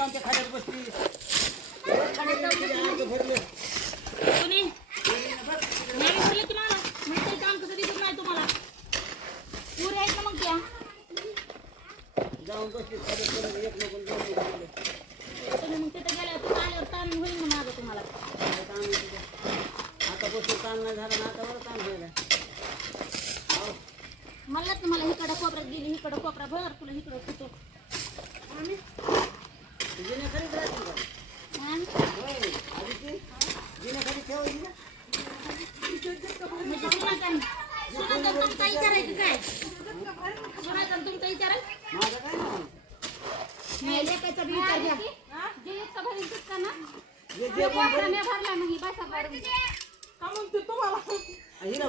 आमच्या खाड्यात बसली भरलं कोणी नाही भरलं की मला मग काम कसं दिसत नाही तुम्हाला पुरे आहेत ना मग त्या जाऊन बसली खाड्यात एक लोक दोन तुम्ही मग तिथे गेल्या तर आल्यावर ताण होईल ना माझं तुम्हाला आता बसून ताण नाही झालं ना आता बरं ताण व्हायला मला तुम्हाला इकडं कोपऱ्यात गेली इकडं कोपरा भर तुला इकडं होतो जिनेखालीच राहते का आधी जिनेखाली ठेवायची ना म्हणजे सुनाचं तुमचं विचारायचं काय सुनाचं तुमचं विचारायचं माझं काय ना नाही लेकाचा बी विचार घ्या जे इतकं भरून सुटका ना जे भरला नाही बसा भरून का म्हणते तुम्हाला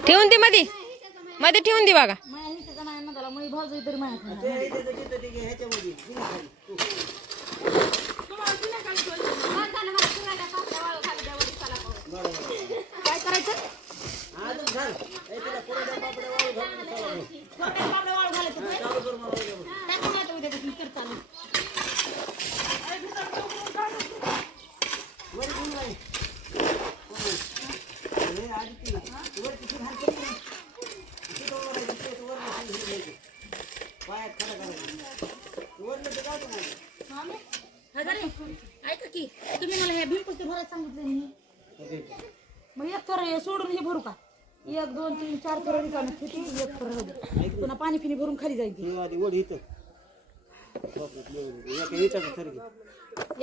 ठेवून दे मध्ये मध्ये ठेवून दे बघा माझ्या हिच्या जमान्यानं त्याला मी भाऊ इतर माझ्या ह्याच्यामध्ये जिनेखाली काय करायचं अजून घाल त्याला कोरड्या पापड्या वाळू घालून वाळू घालायचं चालू कर मला उद्यापासून. टाकून येतो उद्यापासून कर चालू वर घेऊन जाई. हे आधी ती वर किती घाल करून किती वर आहे ते वर नाही घ्यायचं. पायात खरं करायचं वर नाही जाऊ नाही हजारे ऐका की तुम्ही मला ह्या भिंपस्ते भरायला सांगितलं नाही मग एक थर सोडून हे भरू का 1 2 3 4 थर रिकामे किती एक थर राहू पुन्हा पाणी फिनी भरून खाली जाईल ती आधी ओढ इथं एका इटाचं थर घे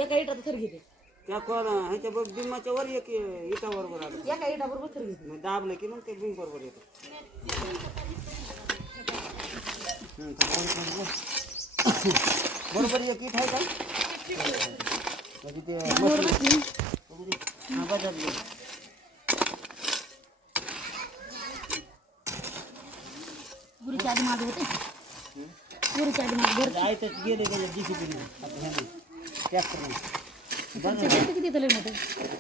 एका इटाचं थर घेते त्या कोणा ह्याच्या बघ बिंबाच्या वर एक इटा बरोबर आलं एका इटा बरोबर थर घेते मग दाबलं की मग ते बिंब बरोबर येतं बरोबर एक इट आहे का म्हणजे ते बदलले गुरुच्या आधी मागे होते गुरुच्या आधी मागे आयतच गेले गेले डिसिप्लिन आता ह्याने ट्रॅक्टर किती तले मोठे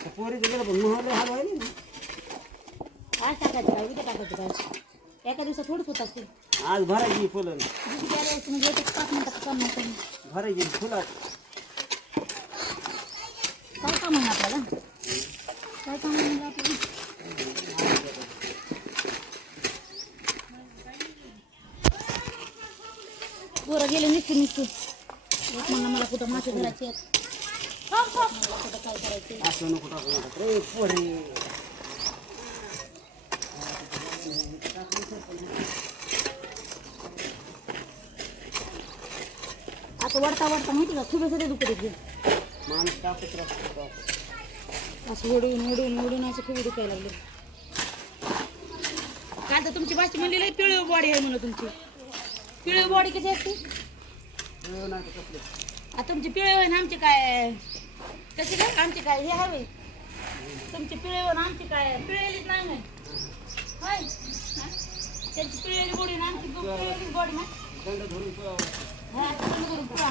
पोरीचं गेलं पण मोहले हाल व्हायला ना आज टाकायचं काय उद्या टाकायचं काय एका दिवसात थोडंच होत असते आज भरायची फुलं म्हणजे 5 मिनिटाचं काम नव्हतं भरायची फुलं काय काम आहे आपल्याला काय काम आहे आपल्याला पोरं गेले निघते एक म्हणलं मला कुठं मासे धरायचे मला कुठं काय करायचे असं नको टाकू नका रे पोरी आता वडता माहिती का खूप सगळे दुखत येते माणूस टाकत राहतो असं ओढून असं खूप दुखायला लागले काय तर तुमची भाषी म्हणलेलं आहे पिळव बॉडी आहे म्हणून तुमची पिळव बॉडी कशी असते आता तुमची पिळव आहे ना आमची काय कशी काय आमची काय हे हवे तुमची पिळव ना आमची काय पिळेलीच नाही ना होय त्यांची पिळेली बॉडी ना आमची पिळेली बॉडी ना दंड धरून हा दंड धरून पुरा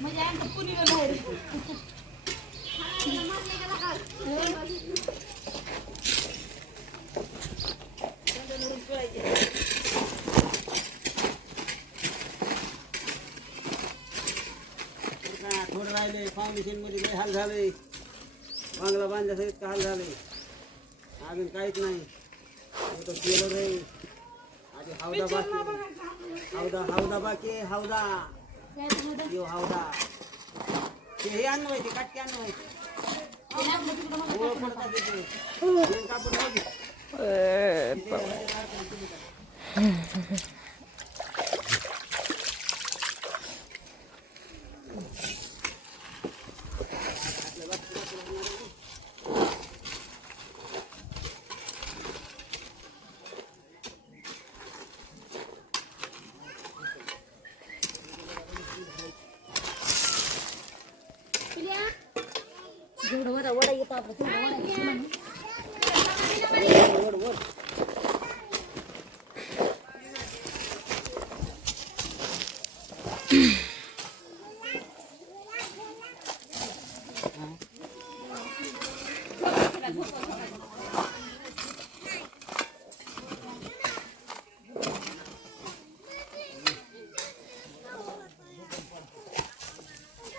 म्हणजे आमचं कुणी बाहेर थोडं राहिले फाउंडेशन मध्ये लय हाल झाले बांगला बांधल्याचं इतकं हाल झाले अजून काहीच नाही केलं रे आधी हौदा बाकी हौदा बाकी हौदा यो हौदा ते हे आणलं माहिती काटके आणलं माहिती पडतात कापून जेवढं वडा येतो आपलं तेवढं वडा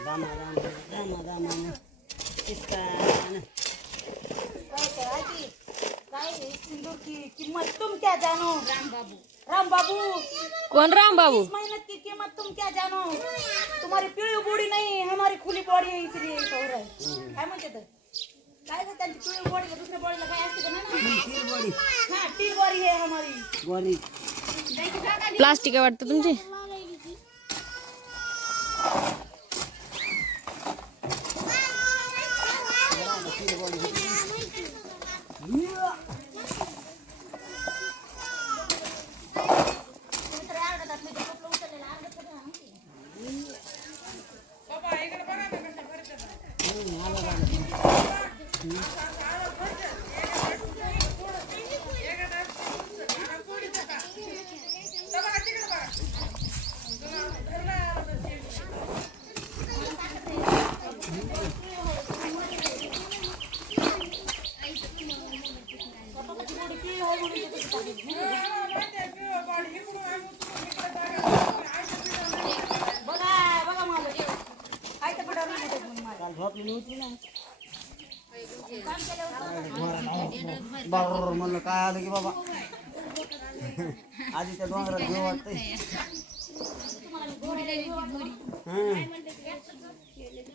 दाना रामायण किस्तान काय सिंदूर की कीमत तुम क्या जानो राम बाबू कोण राम बाबू? इस मेहनत की कीमत तुम क्या जानो तुम्हारी पीळी बॉडी नहीं हमारी खुली बॉडी है इसलिए हो रहा है काय म्हणते तर काय का त्यांची पीळी बॉडी दुसऱ्या बॉडीला काय असते का नाही तीर बॉडी हां टी बॉडी है हमारी बॉडी प्लास्टिक आहे वाटतं तुमची. बघा माझं काय तर पडावं काल झोपली नव्हती ना बरोबर म्हणलं काय आलं की बाबा आधी त्या डोंगरात घेऊ वाटतंय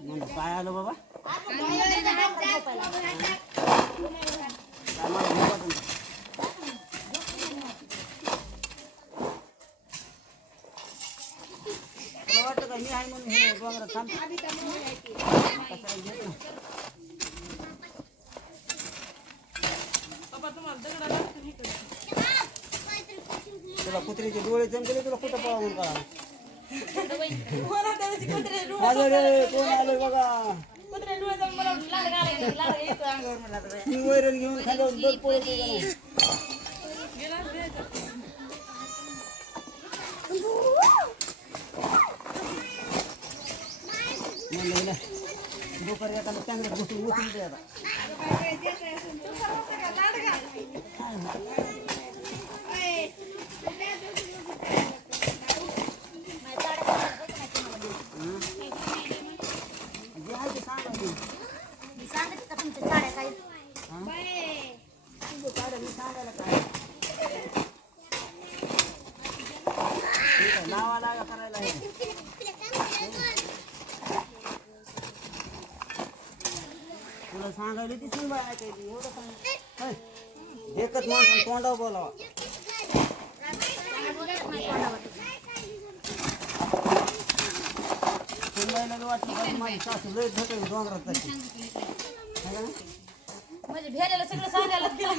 मग काय आलं बाबा काय मला घेऊ वाटलं. तुला वाटतं का मी आहे म्हणून हे डोंगरात थांबतो कशाला घेत ना तुला कुत्रीचे डोळे चमकले तुला कुठं पळवून कळा माझं रे कोण आलं बघा मी वैरण घेऊन खाली बघ पळते का नाही म्हणलं दुपारी एखादा चांगलं घुसून उचलून दे आता जे आहे ते सांगा की. मी सांगते का तुमच्या साड्या काय तुझं काढं मी सांगायला काय ठीक आहे, नावा लागा करायला आहे तुला सांगायला ती सुनबाई ऐकायची एवढं सांग एकच माणसं तोंडावर बोलावा सुनबाईला बी वाटतं का माझी सासू लय झटक डोंगरात जाते है का? म्हणजे भेलेलं सगळं सांगायला तिला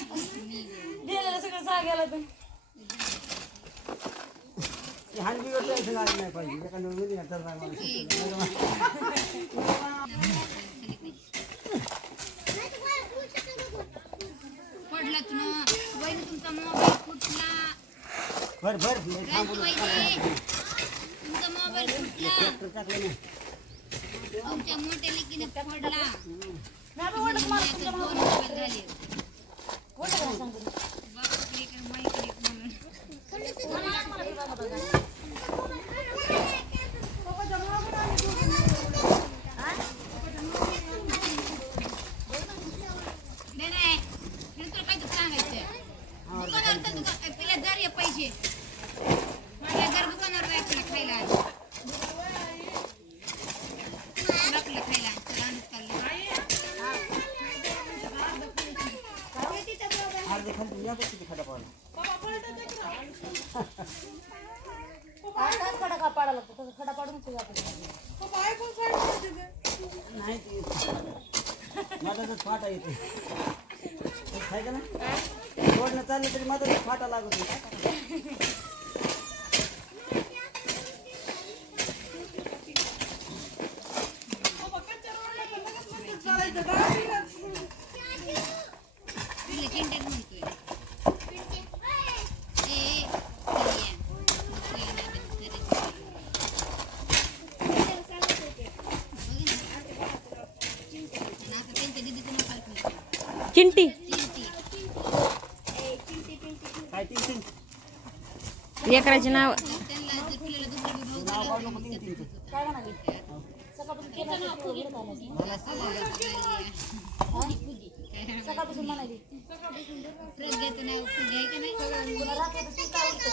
भेलेलं सगळं सांगायला तर ती हान बिघडलं असं लागलं नाही पाहिजे एखादं वेगळी तर नाही मला पडला तुला वहिनी तुमचा मोबाईल फुटला भर भर लय थांबून तुमचा मोबाईल फुटला ट्रॅक्टर टाकलं नाही तुमच्या मोठ्या लेकीने पडला मी ओळख मला आता 2 मोबाईल झाले ओळख काय सांगू बापाकडे एक आणि माईकडे एक म्हणून नाही नाही मी तुला काय सांगायचं दुकानावर तर दुकान पहिल्या जर ये पैसे माझ्या जर दुकानावर जायचं खायला लागलं खायला चला अर्धे खाली या बघ किती खडा पावला काय खडा का पाडायला लागतो तसं खडा पाडून नाही ती मधातच फाटा येते आहे का ना रोडनं चाललं तरी मधातच फाटा लागत नाही चिंटेत म्हणतोय चिंटी काय तीन तीन लेकराचे नाव नाव काढू नको तीन तीन काय म्हणाली मला सवय सकाळपासून म्हणाली फ्रेश घेतो नाही फुगे आहे की नाही पुन्हा रात्री ती काय उठतं?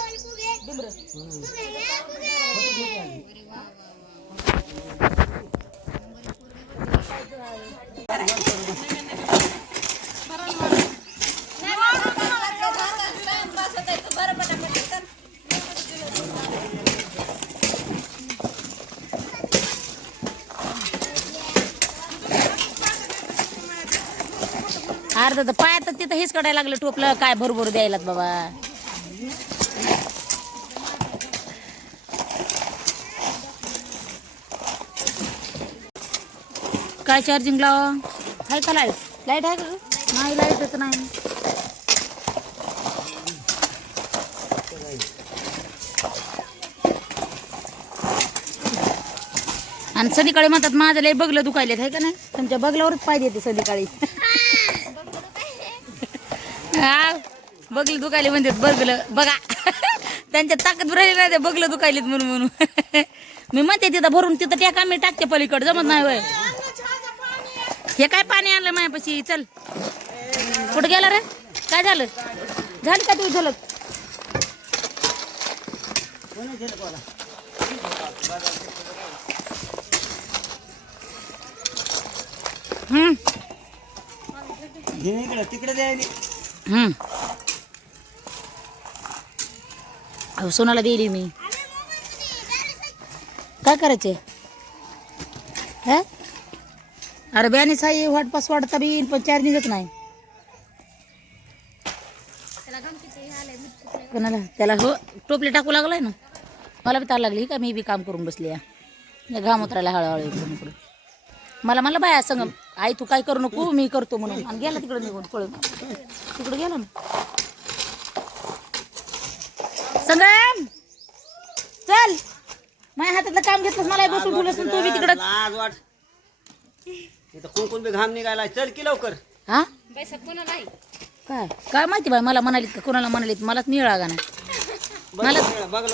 डिंबरं. अरे वा वा वा अर्धा तर पायात तिथं हेच काढायला लागलं टोपलं काय भरभर द्यायला बाबा. काय चार्जिंग लावा आहे का लाईट? लाईट आहे का ग? नाही लाईटच नाही. आणि संध्याकाळी म्हणतात माझं लय बगलं दुखायलेत आहे का नाही? तुमच्या बगल्यावरच पाहिजे ते संध्याकाळी. हा बगलं दुखायले म्हणतात बगलं बघा. त्यांच्या ताकद राहिली नाही ते बगलं दुखायलेत म्हणून म्हणून. मी म्हणते तिथं भरून तिथं टाका मी टाकते पलीकडे जमत नाही होय. हे काय पाणी आणलं माझ्यापाशी चल. कुठं गेला रे? काय झालं? झालं का तू झालं? तिकडे द्यायला सोनाला दिली मी. काय करायचे? हा अरे ब्यानीच आहे वाटपास वाढता बी पण चार्जिंगच नाही. कोणाला त्याला हो टोपले टाकू लागलाय ना. मला बी तार लागली का मी बी काम करून बसली या घाम उतरायला हळूहळू इकडून इकडून. मला बाया संगम आई तू काय करू नको मी करतो म्हणून आणि गेला तिकडे निघून पळून तिकडे गेला ना. संगम चल माझ्या हातातलं काम घेतलंस मला बसून ठेवलंस तू बी तिकडं. आज वाट इथं कोण बी घाम निघायला चल की लवकर. हा पैसा कोणाला आहे काय काय माहिती बाई मला म्हणालीत का कोणाला म्हणालीत मलाच मिळाला नाही. बघला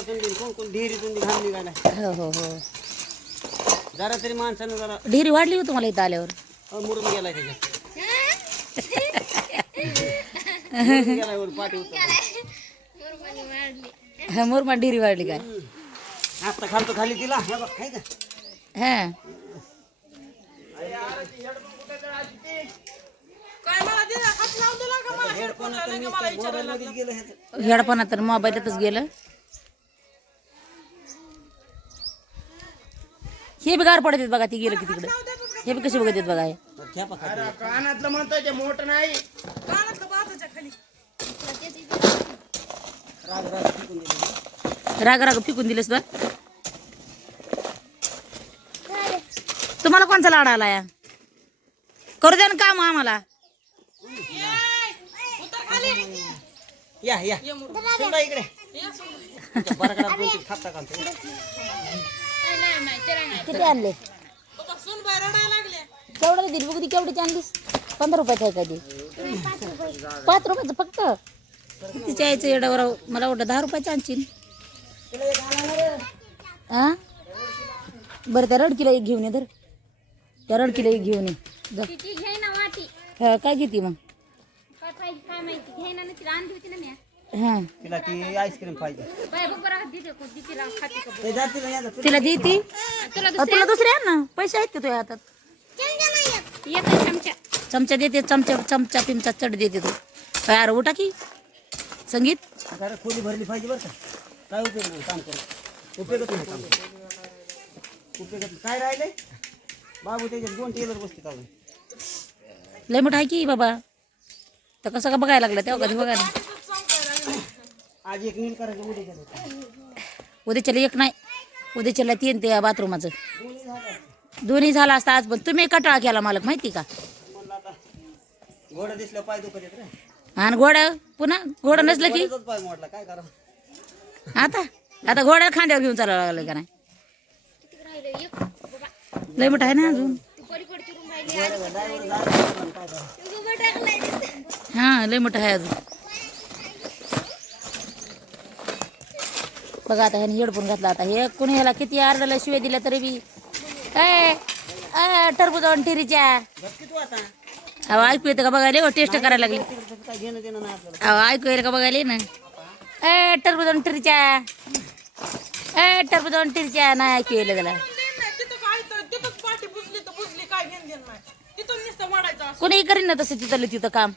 तुम्ही कोण ढेरीतून बी घाम निघायला. हो हो हो जरा तरी माणसानं जरा ढेरी वाढली होती मला इथं आल्यावर. मुरून गेलाय त्याच्यात. मुरून गेलाय वर पाठी उतर. हा मुरमाड ढेरी वाढली काय? आता खालतो खाली तिला हे बघ हाय का. हा हेडपणा तर मोबाईलातच गेलं. हे बी गार पडत बघा ती गेलं की तिकडे. हे बी कशी बघत आहेत बघा हे. कानातलं म्हणतोय ते मोठं नाही. राग राग पिकून दिलंस बा. तुम्हाला कोणचा लाड आला या? करू द्या ना काम आम्हाला. या या सुंदर इकडे बरकडात दोन खाता का किती आणले? केवढं दिली बघ ती केवढी आणलीस? 15 रुपयाचं आहे का ते? 5 रुपयाचं फक्त. तिच्या यायचं एवढ्यावर मला वाटतं 10 रुपयाचं आणशील. हा बरं त्या रडकीला एक घेऊन ये धर. त्या रडकीला एक घेऊन ये जा. तिची घे ना वाटी हा काय घेते मग? काय पाहिजे काय माहिती घे ना तिला आणली होती ना मी. हा तिला ती आईस्क्रीम पाहिजे. बाय बघ बरं देते को तिला खाते का ते जातील ना याचं. तिला देती तुला तुला दुसरे आण ना. पैसे आहेत का तुझ्या हातात? येत चमचा चमचा देते चमचा पिमचा चढ देते तू. काय अरे उठा की संगीत. अरे खोली भरली पाहिजे बरं का. काय उपयोग नाही काम करू. उपयोगच नाही काम. उपयोगात काय राहिलंय बाबू त्याच्यात 2 टेलर बसते का. लय मोठा आहे की बाबा. तर कसं का बघायला लागलं तेव्हा कधी बघायला. आज एक नील करायचं उद्या उद्याच्याला एक नाही उद्याच्याला 3 ते बाथरूमाचं दोन्ही झालं असतं आज. पण तुम्ही कटाळा केला मालक माहिती का. म्हणलं आता घोडा दिसलं पाय दुखत येत रे. आणि घोडा पुन्हा घोडा नसलं की घोड्याचाच पाय मोडला काय करा. आता घोड्याला खांद्यावर घेऊन चालावं लागलं का नाही. राहिले एक बाबा लय मोठा आहे ना अजून. तू पलीकडची रूम राहिली काय करा. हा लय मोठा आहे अजून. बघा आता ह्याने हेडफोन घातला. आता हे कोणी ह्याला किती आरडाला शिवाय दिल्या तरी बी काय टरबूज टिरीच्या गप्पी तू आता अहो ऐकू येतं का बघायला हो टेस्ट करायला लागली त्याचं काय घेणं देणं नाही आपल्याला अहो ऐकू येईल का बघायला ना टरबूज टिरीच्या टरबूज टिरीच्या नाही ऐकू येईल त्याला कोणी करीन ना तसं तिथं काम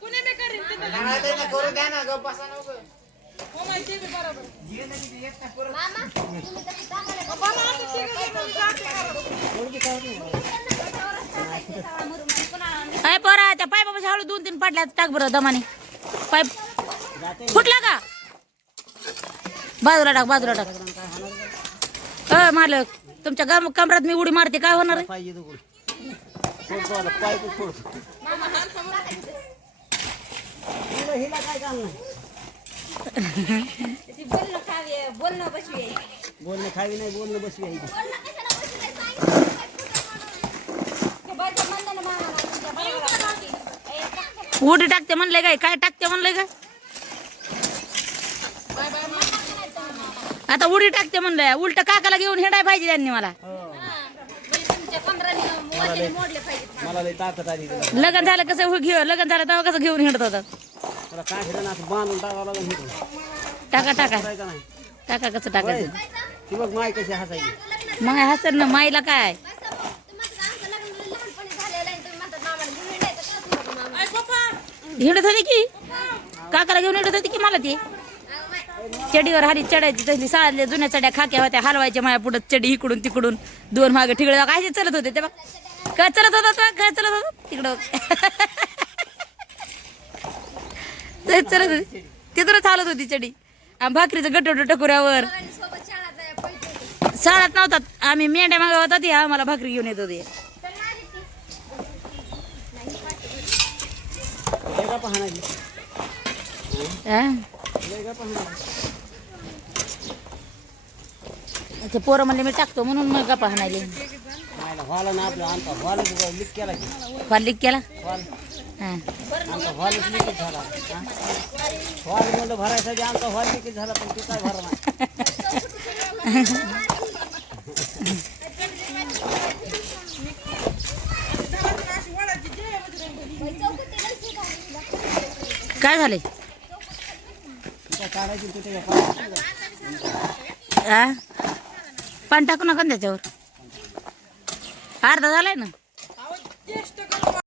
अय पोरा त्या पायपापाशी हळू 2-3 पाटल्या टाक बरं दमाने पाईप फुटला का बाजूला टाक मालक तुमच्या कमरात मी उडी मारते काय होणार आहे? पाहिजे तू फोडतो आता पाईप फोडतो हिला काय काम नाही बोलणं खावी नाही बोलणं बसवी आहे उडी टाकते म्हणलंय काय टाकते म्हणलंय काय आता उडी टाकते म्हणलंय उलट काकाला घेऊन हेडाय पाहिजे त्यांनी मला मला लई ताकद आली तिला लग्न झालं कसं लग्न झालं तेव्हा कसं घेऊन हिंडत होता तुला काय फिरणं असं बांधून टाकावं लागेल हे टाका करायचं नाही कसं टाकायचं ती बघ माय कशी हसायची मग हसन ना माईला काय हिंडत होती की काकाला घेऊन हिंडत होती की मला ती चडीवर हाली चढायची तसली साधल्या जुन्या चड्या खाक्या होत्या हलवायच्या माझ्या पुढं चडी इकडून तिकडून 2 मागे ठिकड काय चलत होते ते बघ काय चलत होता तिकडं चलत होती तिथून चालत होती चडी आम्ही भाकरीचं गटोट टकुऱ्यावर शाळात नव्हतात आम्ही मेंढ्या मागे होता ती आम्हाला भाकरी घेऊन येत होती का पाहण्याची का पाहण्याची ते पोरं म्हणले मी टाकतो म्हणून मग गप्पा हाणायले हॉल ना आपलं आमचा हॉल लिक केला की हॉल लीक केला हॉल हां आमचा हॉलच लिकेज झाला हॉल म्हणलं भरायसाठी आमचा हॉल लिकेज झाला पण ते काय भरा नाही काय झाले काढायची तिथे पाणी टाकू नका ना त्याच्यावर अर्धा झालाय ना